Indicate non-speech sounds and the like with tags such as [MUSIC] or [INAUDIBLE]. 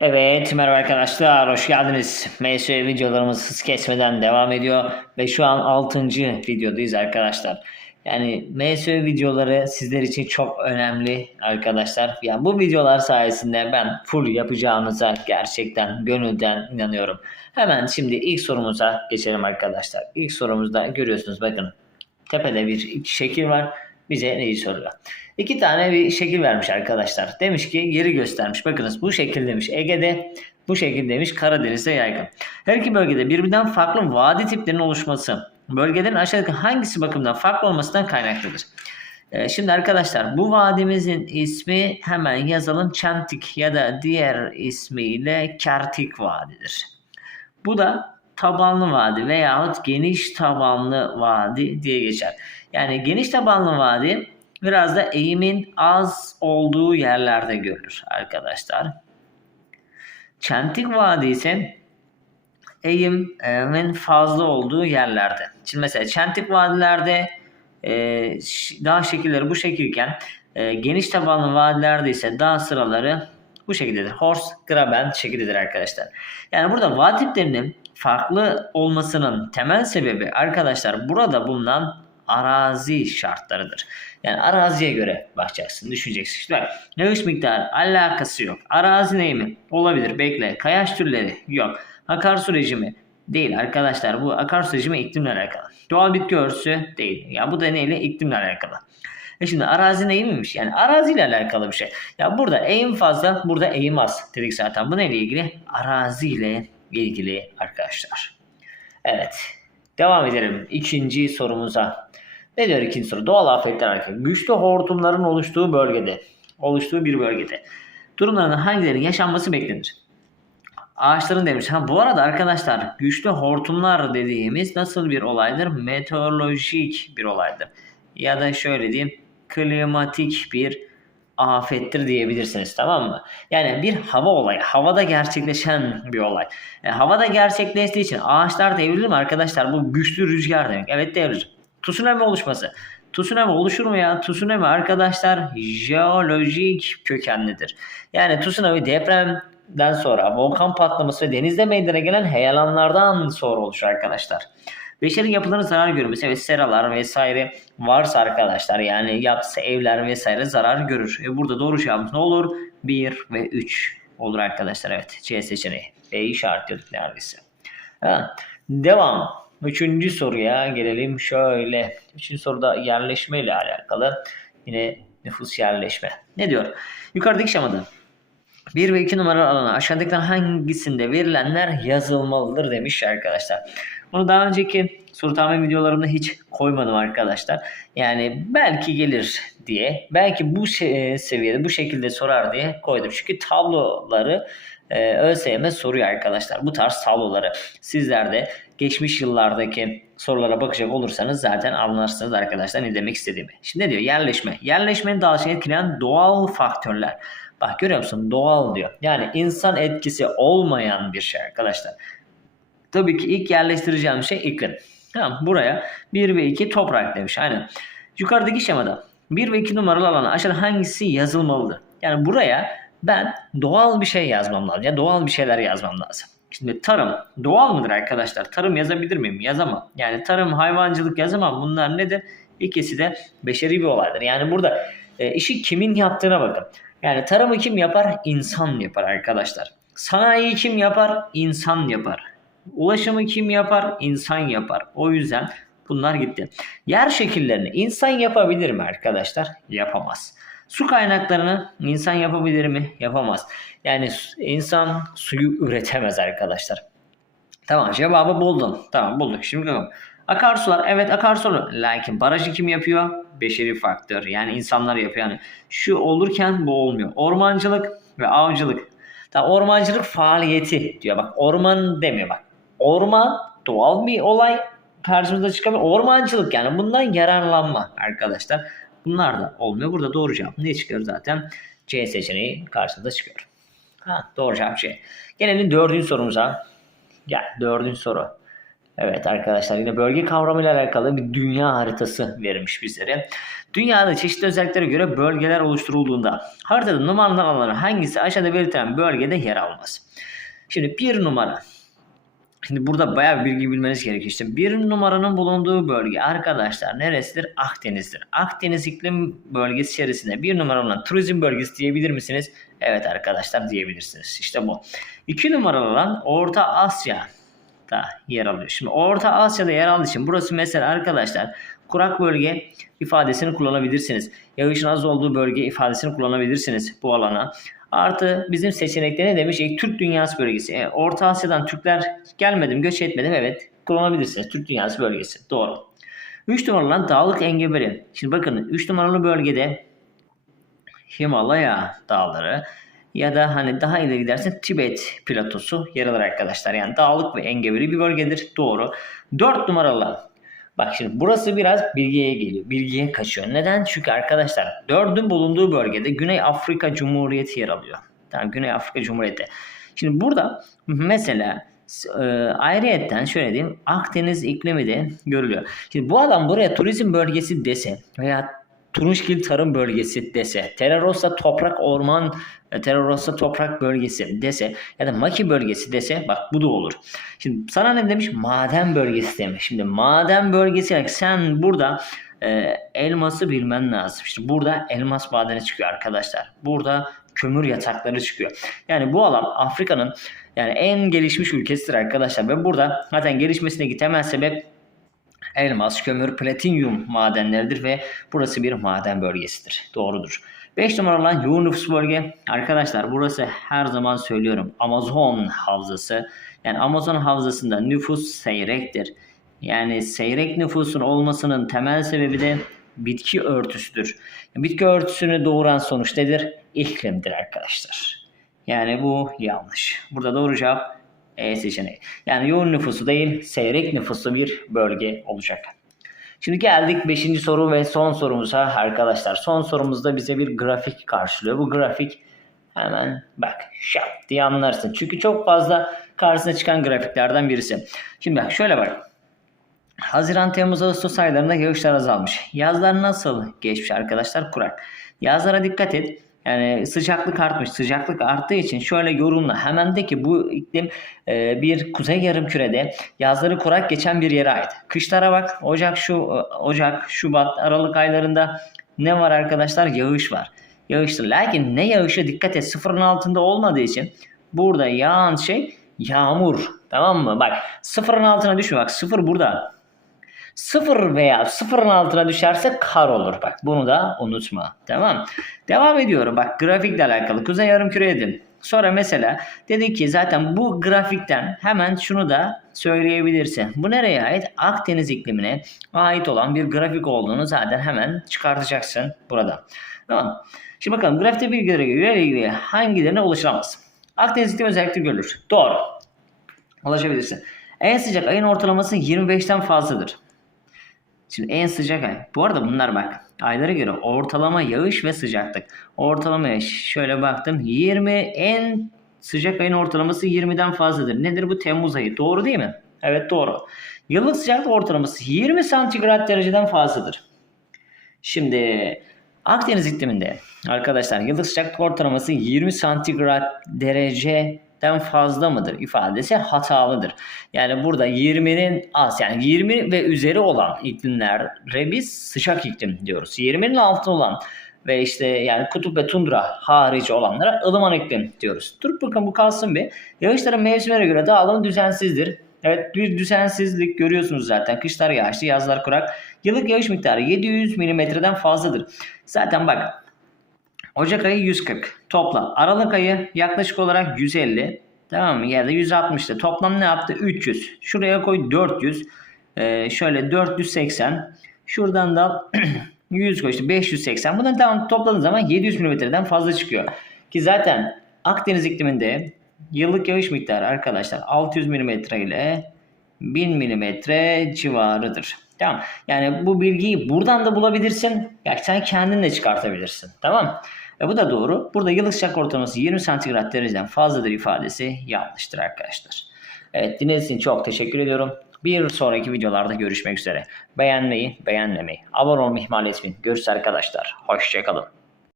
Evet merhaba arkadaşlar hoş geldiniz. MS videolarımız hız kesmeden devam ediyor ve şu an 6. videodayız arkadaşlar. Yani MS videoları sizler için çok önemli arkadaşlar. Yani bu videolar sayesinde ben full yapacağınıza gerçekten gönülden inanıyorum. Hemen şimdi ilk sorumuza geçelim arkadaşlar. İlk sorumuzda görüyorsunuz bakın tepede bir şekil var. Bize neyi soruyor? İki tane bir şekil vermiş arkadaşlar. Demiş ki yeri göstermiş. Bakınız bu şekil demiş Ege'de, bu şekil demiş Karadeniz'de yaygın. Her iki bölgede birbirinden farklı vadi tiplerinin oluşması bölgelerin aşağıdaki hangisi bakımından farklı olmasından kaynaklıdır. Ee, şimdi arkadaşlar bu vadimizin ismi hemen yazalım Çentik ya da diğer ismiyle Kertik Vadidir. Bu da tabanlı vadi veyahut geniş tabanlı vadi diye geçer. Yani geniş tabanlı vadi biraz da eğimin az olduğu yerlerde görülür arkadaşlar. Çentik vadi ise eğimin fazla olduğu yerlerde. Şimdi mesela çentik vadilerde e, dağ şekilleri bu şekilken e, geniş tabanlı vadilerde ise dağ sıraları bu şekildedir. Horse Graben şekildedir arkadaşlar. Yani burada vadi tiplerinin farklı olmasının temel sebebi arkadaşlar burada bulunan arazi şartlarıdır. Yani araziye göre bakacaksın, düşüneceksin. İşte bak, yağış miktarı alakası yok. Arazi neyimi? Olabilir, bekle. Kayaç türleri yok. Akarsu rejimi değil arkadaşlar. Bu akarsu rejimi iklimle alakalı. Doğal bitki örtüsü değil. Ya bu da neyle? İklimle alakalı. E şimdi arazi neymiş? Yani araziyle alakalı bir şey. Ya burada eğim fazla, burada eğim az dedik zaten. Bu neyle ilgili? Araziyle ilgili arkadaşlar. Evet. Devam edelim ikinci sorumuza. Ne diyor ikinci soru? Doğal afetler hareketi. Güçlü hortumların oluştuğu bölgede, oluştuğu bir bölgede durumların hangilerinin yaşanması beklenir? Ağaçların demiş. Ha bu arada arkadaşlar güçlü hortumlar dediğimiz nasıl bir olaydır? Meteorolojik bir olaydır. Ya da şöyle diyeyim klimatik bir afettir diyebilirsiniz tamam mı? Yani bir hava olayı, havada gerçekleşen bir olay. E, havada gerçekleştiği için ağaçlar devrilir mi arkadaşlar? Bu güçlü rüzgar demek. Evet devrilir. Tsunami oluşması. Tsunami oluşur mu ya? Tsunami arkadaşlar jeolojik kökenlidir. Yani tsunami depremden sonra volkan patlaması ve denizde meydana gelen heyelanlardan sonra oluşur arkadaşlar. Beşerin yapılarına zarar görmesi evet seralar vesaire varsa arkadaşlar yani yapsa evler vesaire zarar görür. E burada doğru cevabımız ne olur? 1 ve 3 olur arkadaşlar evet C seçeneği. B'yi işaretliyorduk neredeyse. Ha, devam. Üçüncü soruya gelelim şöyle. Üçüncü soruda yerleşme ile alakalı. Yine nüfus yerleşme. Ne diyor? Yukarıdaki şemada 1 ve 2 numaralı alana aşağıdakilerden hangisinde verilenler yazılmalıdır demiş arkadaşlar. Bunu daha önceki tahmin videolarımda hiç koymadım arkadaşlar. Yani belki gelir diye, belki bu seviyede bu şekilde sorar diye koydum. Çünkü tabloları e, ÖSYM soruyor arkadaşlar. Bu tarz tabloları sizler de geçmiş yıllardaki sorulara bakacak olursanız zaten anlarsınız arkadaşlar ne demek istediğimi. Şimdi ne diyor? Yerleşme. Yerleşmenin dağılışını etkileyen doğal faktörler. Bak görüyor musun? Doğal diyor. Yani insan etkisi olmayan bir şey arkadaşlar. Tabii ki ilk yerleştireceğim şey iklim. Tamam buraya 1 ve 2 toprak demiş. Aynen. Yukarıdaki şemada 1 ve 2 numaralı alana aşağıda hangisi yazılmalıdır? Yani buraya ben doğal bir şey yazmam lazım. Yani doğal bir şeyler yazmam lazım. Şimdi tarım doğal mıdır arkadaşlar? Tarım yazabilir miyim? Yazamam. Yani tarım, hayvancılık yazamam. Bunlar nedir? İkisi de beşeri bir olaydır. Yani burada e, işi kimin yaptığına bakın. Yani tarımı kim yapar? İnsan yapar arkadaşlar. Sanayiyi kim yapar? İnsan yapar. Ulaşımı kim yapar? İnsan yapar. O yüzden bunlar gitti. Yer şekillerini insan yapabilir mi arkadaşlar? Yapamaz. Su kaynaklarını insan yapabilir mi? Yapamaz. Yani insan suyu üretemez arkadaşlar. Tamam cevabı buldum. Tamam bulduk. Şimdi bakalım. Akarsular evet akarsular. Lakin barajı kim yapıyor? Beşeri faktör. Yani insanlar yapıyor. Yani şu olurken bu olmuyor. Ormancılık ve avcılık. Tamam, ormancılık faaliyeti diyor. Bak orman demiyor bak. Orman doğal bir olay karşımıza çıkabilir. Ormancılık yani bundan yararlanma arkadaşlar. Bunlar da olmuyor. Burada doğru cevap ne çıkıyor zaten? C seçeneği karşımıza çıkıyor. Ha, doğru cevap C. Gelelim dördüncü sorumuza. Gel dördüncü soru. Evet arkadaşlar yine bölge kavramıyla alakalı bir dünya haritası verilmiş bizlere. Dünyada çeşitli özelliklere göre bölgeler oluşturulduğunda haritada numaralı alanların hangisi aşağıda belirtilen bölgede yer almaz? Şimdi bir numara. Şimdi burada bayağı bir bilgi bilmeniz gerekiyor. İşte bir numaranın bulunduğu bölge arkadaşlar neresidir? Akdeniz'dir. Akdeniz iklim bölgesi içerisinde bir numara olan turizm bölgesi diyebilir misiniz? Evet arkadaşlar diyebilirsiniz. İşte bu. İki numaralı olan Orta Asya da yer alıyor. Şimdi Orta Asya'da yer aldığı için burası mesela arkadaşlar kurak bölge ifadesini kullanabilirsiniz. Yağışın az olduğu bölge ifadesini kullanabilirsiniz bu alana. Artı bizim seçenekte ne demiş? E, Türk Dünyası bölgesi. E, Orta Asya'dan Türkler gelmedim, göç etmedim. Evet kullanabilirsiniz. Türk Dünyası bölgesi. Doğru. 3 numaralı dağlık engebeli. Şimdi bakın 3 numaralı bölgede Himalaya dağları ya da hani daha ileri gidersen Tibet platosu yer alır arkadaşlar. Yani dağlık ve engebeli bir bölgedir. Doğru. 4 numaralı. Bak şimdi burası biraz bilgiye geliyor. Bilgiye kaçıyor. Neden? Çünkü arkadaşlar dördün bulunduğu bölgede Güney Afrika Cumhuriyeti yer alıyor. Tamam Güney Afrika Cumhuriyeti. Şimdi burada mesela e, ayrıyetten şöyle diyeyim Akdeniz iklimi de görülüyor. Şimdi bu adam buraya turizm bölgesi dese veya Turunçgil Tarım Bölgesi dese, Terrarossa Toprak Orman, e, Terrarossa Toprak Bölgesi dese ya da Maki Bölgesi dese bak bu da olur. Şimdi sana ne demiş? Maden bölgesi demiş. Şimdi maden bölgesi yani sen burada e, elması bilmen lazım. İşte burada elmas madeni çıkıyor arkadaşlar. Burada kömür yatakları çıkıyor. Yani bu alan Afrika'nın yani en gelişmiş ülkesidir arkadaşlar ve burada zaten gelişmesindeki temel sebep elmas, kömür, platinyum madenleridir ve burası bir maden bölgesidir. Doğrudur. 5 numaralı olan yoğun nüfus bölge. Arkadaşlar burası her zaman söylüyorum Amazon havzası. Yani Amazon havzasında nüfus seyrektir. Yani seyrek nüfusun olmasının temel sebebi de bitki örtüsüdür. Bitki örtüsünü doğuran sonuç nedir? İklimdir arkadaşlar. Yani bu yanlış. Burada doğru cevap e seçeneği. Yani yoğun nüfusu değil seyrek nüfuslu bir bölge olacak. Şimdi geldik 5. soru ve son sorumuza arkadaşlar. Son sorumuzda bize bir grafik karşılıyor. Bu grafik hemen bak şap diye anlarsın. Çünkü çok fazla karşısına çıkan grafiklerden birisi. Şimdi bak şöyle bak. Haziran, Temmuz, Ağustos aylarında yağışlar azalmış. Yazlar nasıl geçmiş arkadaşlar? Kurak. Yazlara dikkat et. Yani sıcaklık artmış. Sıcaklık arttığı için şöyle yorumla. Hemen de ki bu iklim e, bir kuzey yarımkürede yazları kurak geçen bir yere ait. Kışlara bak. Ocak, şu Ocak, Şubat, Aralık aylarında ne var arkadaşlar? Yağış var. Yağıştır. Lakin ne yağışı dikkat et sıfırın altında olmadığı için burada yağan şey yağmur. Tamam mı? Bak sıfırın altına düşme. Bak sıfır burada. Sıfır veya sıfırın altına düşerse kar olur. Bak bunu da unutma. Tamam. Devam ediyorum. Bak grafikle alakalı. Kuzey yarımküre dedim. Sonra mesela dedik ki zaten bu grafikten hemen şunu da söyleyebilirsin. Bu nereye ait? Akdeniz iklimine ait olan bir grafik olduğunu zaten hemen çıkartacaksın burada. Tamam. Şimdi bakalım grafikte bilgilere göre ilgili hangilerine ulaşılamaz? Akdeniz iklimi özellikle görülür. Doğru. Ulaşabilirsin. En sıcak ayın ortalaması 25'ten fazladır. Şimdi en sıcak ay. Bu arada bunlar bak. Aylara göre ortalama yağış ve sıcaklık. Ortalama yağış şöyle baktım. 20 en sıcak ayın ortalaması 20'den fazladır. Nedir bu? Temmuz ayı. Doğru değil mi? Evet doğru. Yıllık sıcaklık ortalaması 20 santigrat dereceden fazladır. Şimdi Akdeniz ikliminde arkadaşlar yıllık sıcaklık ortalaması 20 santigrat derece den fazla mıdır ifadesi hatalıdır. Yani burada 20'nin az yani 20 ve üzeri olan iklimlere biz sıcak iklim diyoruz. 20'nin altı olan ve işte yani kutup ve tundra harici olanlara ılıman iklim diyoruz. Dur bakın bu kalsın bir. Yağışların mevsimlere göre dağılımı düzensizdir. Evet bir düzensizlik görüyorsunuz zaten. Kışlar yağışlı, yazlar kurak. Yıllık yağış miktarı 700 milimetreden fazladır. Zaten bak Ocak ayı 140 toplam. Aralık ayı yaklaşık olarak 150. Tamam mı? Ya da 160'tı. Toplam ne yaptı? 300. Şuraya koy 400. Ee, şöyle 480. Şuradan da [CLEARS THROAT] 100 koy işte 580. Bunları tamam topladığın zaman 700 milimetreden fazla çıkıyor. Ki zaten Akdeniz ikliminde yıllık yağış miktarı arkadaşlar 600 milimetre ile 1000 milimetre civarıdır. Tamam. Yani bu bilgiyi buradan da bulabilirsin. Yani sen kendin de çıkartabilirsin. Tamam. Ve bu da doğru. Burada yıllık sıcak ortalaması 20 santigrat dereceden fazladır ifadesi yanlıştır arkadaşlar. Evet dinlediğiniz için çok teşekkür ediyorum. Bir sonraki videolarda görüşmek üzere. Beğenmeyi, beğenmemeyi, abone olmayı ihmal etmeyin. Görüşürüz arkadaşlar. Hoşçakalın.